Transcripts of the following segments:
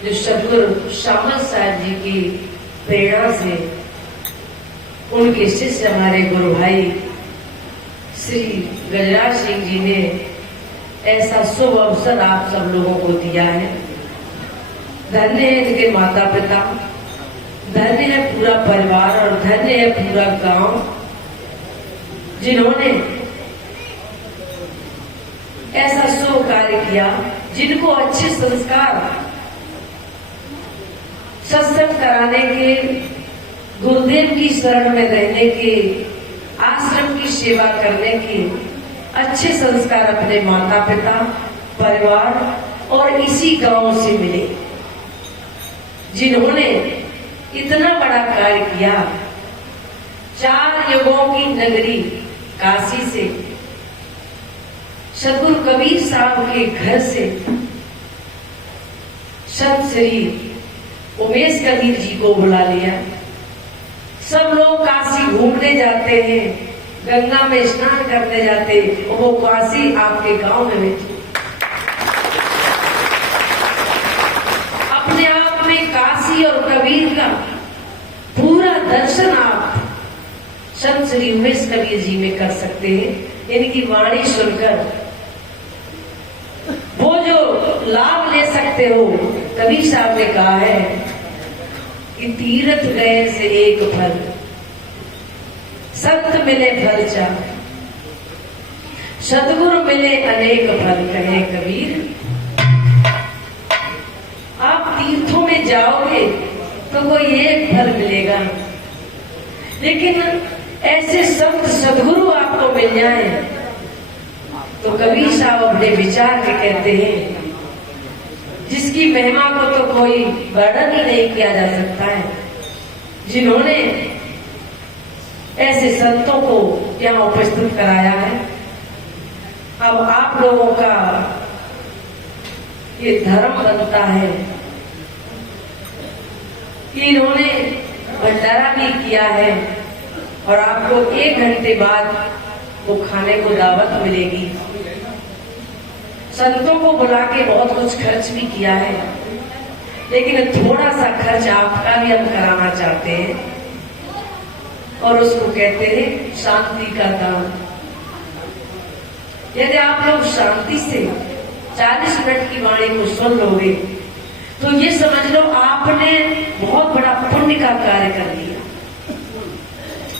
जो सदगुरु श्यामल साहब जी की प्रेरणा से उनके शिष्य हमारे गुरु भाई श्री गजराज सिंह जी ने ऐसा शुभ अवसर आप सब लोगों को दिया है। धन्य है इनके माता पिता, धन्य है पूरा परिवार और धन्य है पूरा गांव, जिन्होंने ऐसा शुभ कार्य किया, जिनको अच्छे संस्कार सत्संग कराने के, गुरुदेव की शरण में रहने के, आश्रम की सेवा करने के अच्छे संस्कार अपने माता पिता, परिवार और इसी गांव से मिले, जिन्होंने इतना बड़ा कार्य किया। 4 युगों की नगरी काशी से सदगुरु कबीर साहब के घर से संत श्री उमेश कबीर जी को बुला लिया। सब लोग काशी घूमने जाते हैं, गंगा में स्नान करने जाते, और वो काशी आपके गांव में बैठी। अपने आप में काशी और कबीर का पूरा दर्शन आप संत श्री उमेश कबीर जी में कर सकते हैं। इनकी वाणी सुनकर वो जो लाभ ले सकते हो, कबीर साहब ने कहा है कि तीर्थ गए से एक फल, संत मिले फल चार, सदगुरु मिले अनेक फल, कहे कबीर। आप तीर्थों में जाओगे तो कोई एक फल मिलेगा, लेकिन ऐसे संत सदगुरु आपको मिल जाए तो कबीर साहब अपने विचार के कहते हैं, जिसकी महिमा को तो कोई वर्णन ही नहीं किया जा सकता है, जिन्होंने ऐसे संतों को यहाँ उपस्थित कराया है। अब आप लोगों का ये धर्म बनता है कि इन्होंने भंडारा भी किया है और आपको 1 घंटे बाद वो खाने को दावत मिलेगी। संतों को बुला के बहुत कुछ खर्च भी किया है, लेकिन थोड़ा सा खर्च आपका भी हम कराना चाहते हैं, और उसको कहते हैं शांति का दान। यदि आप लोग शांति से 40 मिनट की वाणी को सुन लोगे तो ये समझ लो आपने बहुत बड़ा पुण्य का कार्य कर लिया।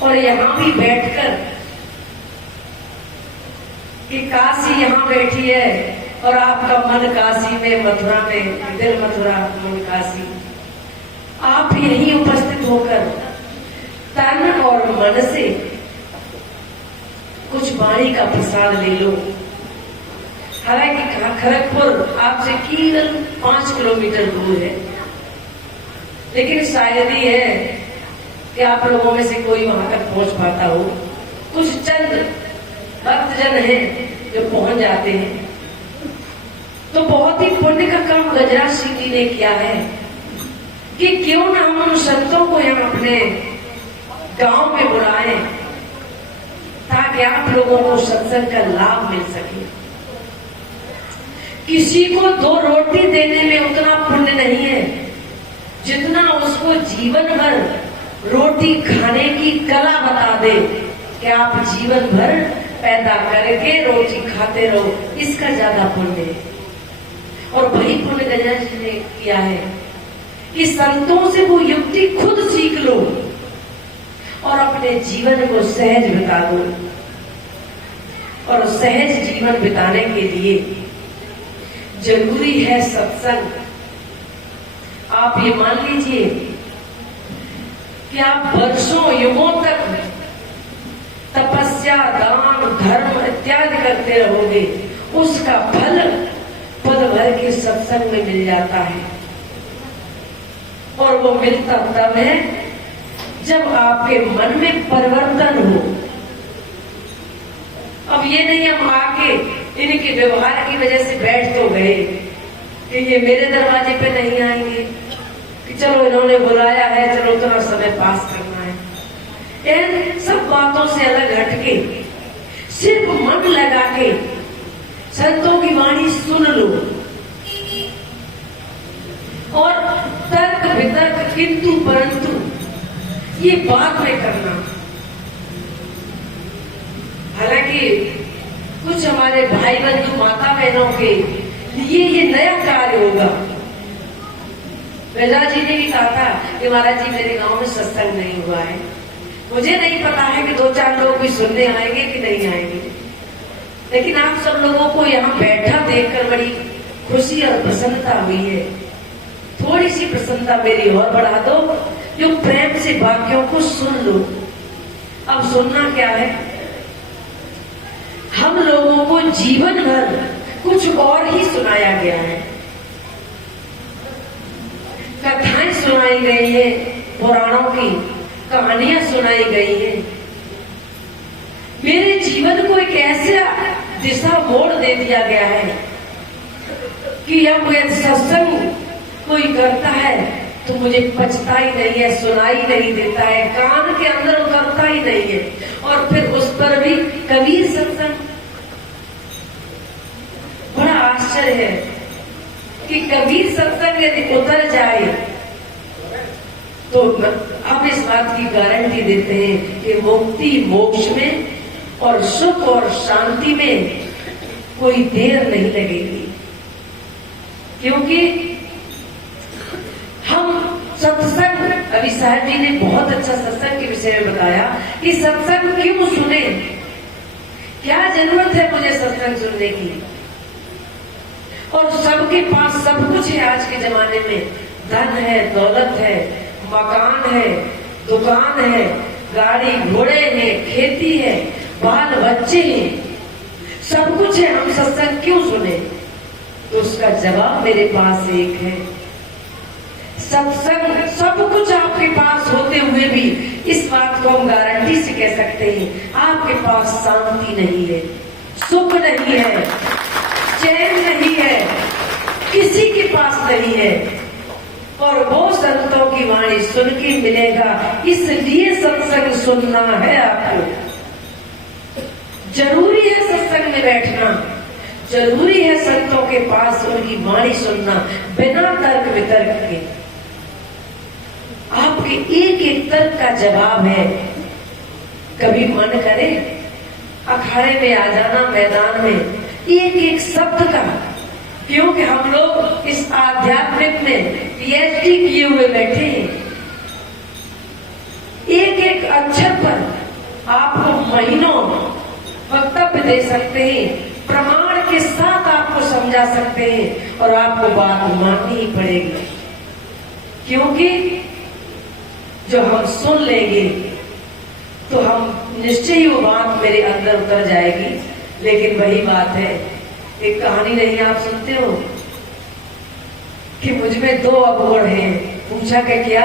और यहाँ भी बैठकर कि काशी यहाँ बैठी है और आपका मन काशी में, मथुरा में, दिल मथुरा मन काशी, आप यहीं उपस्थित होकर तन और मन से कुछ वाणी का प्रसाद ले लो। हालांकि खड़गपुर आपसे केवल 5 किलोमीटर दूर है, लेकिन शायद ही है कि आप लोगों में से कोई वहां तक पहुंच पाता हो। कुछ चंद भक्तजन हैं जो पहुंच जाते हैं। तो बहुत ही पुण्य का काम गजराज सिंह जी ने किया है कि क्यों ना हम उन संतों को यहाँ अपने गांव में बुलाएं, ताकि आप लोगों को सत्संग का लाभ मिल सके। किसी को 2 रोटी देने में उतना पुण्य नहीं है जितना उसको जीवन भर रोटी खाने की कला बता दे कि आप जीवन भर पैदा करके रोटी खाते रहो, इसका ज्यादा पुण्य है। और वही पुण्य गजराज जी ने किया है कि संतों से वो युक्ति खुद सीख लो और अपने जीवन को सहज बिता दो। और सहज जीवन बिताने के लिए जरूरी है सत्संग। आप ये मान लीजिए कि आप वर्षों युगों तक तपस्या, दान, धर्म इत्यादि करते रहोगे, उसका फल पद भर के सत्संग में मिल जाता है। और वो मिलता तब है जब आपके मन में परिवर्तन हो। अब ये नहीं हम आके इनके व्यवहार की वजह से बैठ तो गए कि ये मेरे दरवाजे पे नहीं आएंगे, कि चलो इन्होंने बुलाया है, चलो उतना समय पास करना है। इन सब बातों से अलग हटके सिर्फ मन लगा के संतों की वाणी सुन लो, किंतु परंतु ये बाद में करना। हालांकि कुछ हमारे भाई बंधु माता बहनों के लिए ये नया कार्य होगा। वेदा जी ने भी कहा था कि महाराज जी मेरे गांव में सत्संग नहीं हुआ है। मुझे नहीं पता है कि 2-4 लोग भी सुनने आएंगे कि नहीं आएंगे, लेकिन आप सब लोगों को यहाँ बैठा देखकर बड़ी खुशी और प्रसन्नता हुई है। थोड़ी सी प्रसन्नता मेरी और बढ़ा दो, जो प्रेम से वाक्यों को सुन लो। अब सुनना क्या है, हम लोगों को जीवन भर कुछ और ही सुनाया गया है। कथाएं सुनाई गई है, पुराणों की कहानियां सुनाई गई है। मेरे जीवन को एक ऐसा दिशा मोड़ दे दिया गया है कि अब सत्संग कोई करता है तो मुझे पचता ही नहीं है, सुनाई नहीं देता है, कान के अंदर उतरता ही नहीं है। और फिर उस पर भी कबीर सत्संग। बड़ा आश्चर्य है कि कबीर सत्संग यदि उतर जाए तो हम इस बात की गारंटी देते हैं कि मुक्ति मोक्ष में और सुख और शांति में कोई देर नहीं लगेगी। क्योंकि हम सत्संग, अभी साहब जी ने बहुत अच्छा सत्संग के विषय में बताया कि सत्संग क्यों सुने, क्या जरूरत है मुझे सत्संग सुनने की। और सबके पास सब कुछ है आज के जमाने में, धन है, दौलत है, मकान है, दुकान है, गाड़ी घोड़े हैं, खेती है, बाल बच्चे हैं, सब कुछ है, हम सत्संग क्यों सुने। तो उसका जवाब मेरे पास एक है, सत्संग सब कुछ आपके पास होते हुए भी इस बात को हम गारंटी से कह सकते हैं, आपके पास शांति नहीं है, सुख नहीं है, चैन नहीं है, किसी के पास नहीं है। और वो संतों की वाणी सुन के मिलेगा, इसलिए सत्संग सुनना है आपको। जरूरी है सत्संग में बैठना, जरूरी है संतों के पास उनकी वाणी सुनना, बिना तर्क वितर्क के। आपके एक एक तर्क का जवाब है। कभी मन करे अखाड़े में आ जाना, मैदान में एक एक शब्द का, क्योंकि हम लोग इस आध्यात्मिक में पीएचडी किए हुए बैठे हैं। एक एक अक्षर पर आपको महीनों वक्तव्य दे सकते हैं, प्रमाण के साथ आपको समझा सकते हैं, और आपको बात माननी ही पड़ेगी। क्योंकि जो हम सुन लेंगे तो हम निश्चय ही वो बात मेरे अंदर उतर जाएगी। लेकिन वही बात है, एक कहानी नहीं आप सुनते हो कि मुझ में 2 अवगुण हैं। पूछा क्या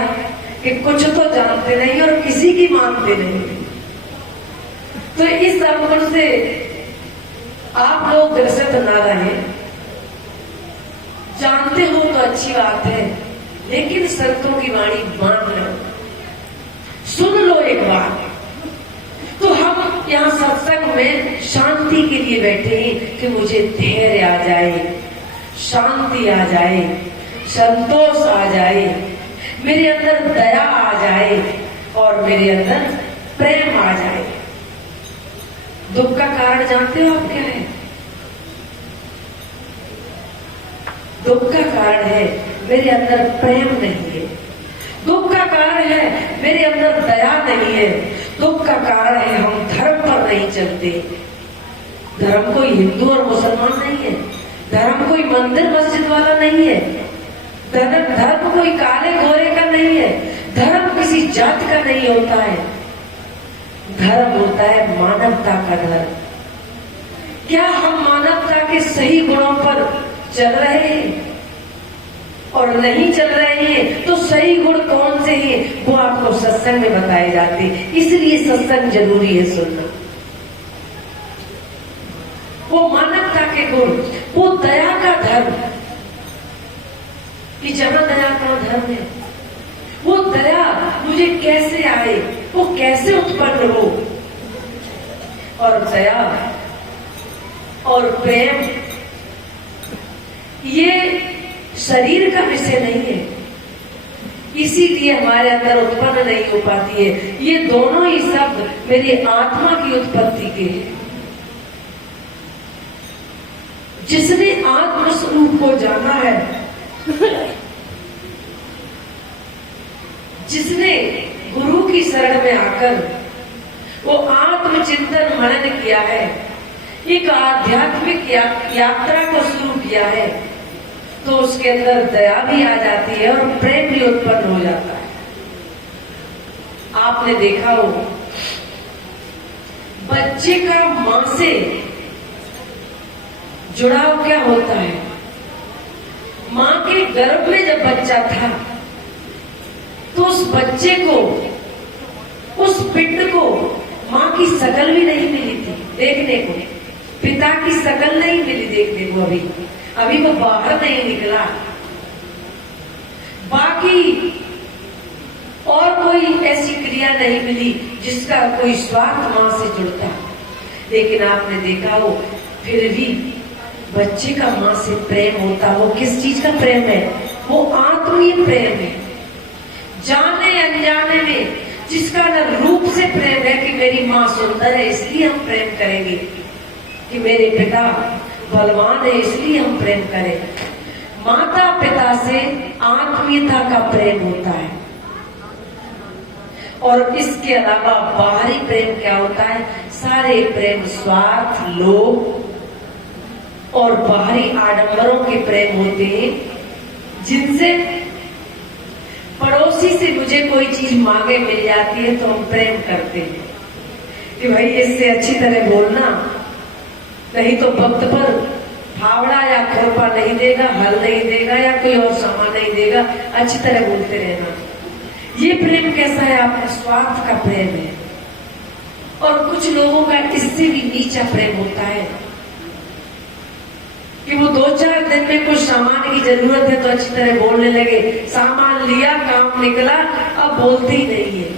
कि कुछ तो जानते नहीं और किसी की मानते नहीं। तो इस अवगुण से आप लोग ग्रसित ना रहे। जानते हो तो अच्छी बात है, लेकिन संतों की वाणी मान लो, सुन लो एक बार। तो हम यहाँ सत्संग में शांति के लिए बैठे हैं कि मुझे धैर्य आ जाए, शांति आ जाए, संतोष आ जाए, मेरे अंदर दया आ जाए और मेरे अंदर प्रेम आ जाए। दुख का कारण जानते हो आप क्या है? दुख का कारण है मेरे अंदर प्रेम नहीं है। दुख का कारण है मेरे अंदर दया नहीं है। दुख का कारण है हम धर्म पर नहीं चलते। धर्म कोई हिंदू और मुसलमान नहीं है, धर्म कोई मंदिर मस्जिद वाला नहीं है, धर्म कोई काले गोरे का नहीं है, धर्म किसी जात का नहीं होता है। धर्म होता है मानवता का धर्म। क्या हम मानवता के सही गुणों पर चल रहे हैं? और नहीं चल रहे हैं तो सही गुण कौन से हैं वो आपको सत्संग में बताए जाते हैं। इसलिए सत्संग जरूरी है सुनना। वो मानवता के गुण, वो दया का धर्म, कि जहां दया का धर्म है, वो दया मुझे कैसे आए, वो कैसे उत्पन्न हो। और दया और प्रेम ये शरीर का विषय नहीं है, इसीलिए हमारे अंदर उत्पन्न नहीं हो पाती है। ये दोनों ही शब्द मेरी आत्मा की उत्पत्ति के हैं। जिसने आत्म स्वरूप को जाना है, जिसने गुरु की शरण में आकर वो आत्मचिंतन मनन किया है, एक आध्यात्मिक यात्रा को शुरू किया है, तो उसके अंदर दया भी आ जाती है और प्रेम भी उत्पन्न हो जाता है। आपने देखा हो, बच्चे का मां से जुड़ाव क्या होता है। मां के गर्भ में जब बच्चा था तो उस बच्चे को, उस पिंड को मां की शकल भी नहीं मिली थी देखने को, पिता की शकल नहीं मिली देखने को। अभी वो बाहर नहीं निकला। बाकी और कोई ऐसी क्रिया नहीं मिली जिसका कोई स्वार्थ मां से जुड़ता। लेकिन आपने देखा हो, फिर भी बच्चे का मां से प्रेम होता। वो किस चीज का प्रेम है? वो आत्मीय प्रेम है। जाने अनजाने में जिसका न रूप से प्रेम है कि मेरी मां सुंदर है इसलिए हम प्रेम करेंगे, कि मेरे पिता बलवान है इसलिए हम प्रेम करें। माता पिता से आत्मीयता का प्रेम होता है। और इसके अलावा बाहरी प्रेम क्या होता है? सारे प्रेम स्वार्थ, लोभ और बाहरी आडंबरों के प्रेम होते हैं, जिनसे पड़ोसी से मुझे कोई चीज मांगे मिल जाती है तो हम प्रेम करते हैं कि भाई इससे अच्छी तरह बोलना, नहीं तो वक्त पर फावड़ा या खुरपा नहीं देगा, हल नहीं देगा या कोई और सामान नहीं देगा, अच्छी तरह बोलते रहना। ये प्रेम कैसा है? आपका स्वार्थ का प्रेम है। और कुछ लोगों का इससे भी नीचा प्रेम होता है कि वो 2-4 दिन में कुछ सामान की जरूरत है तो अच्छी तरह बोलने लगे, सामान लिया, काम निकला, अब बोलते ही नहीं है।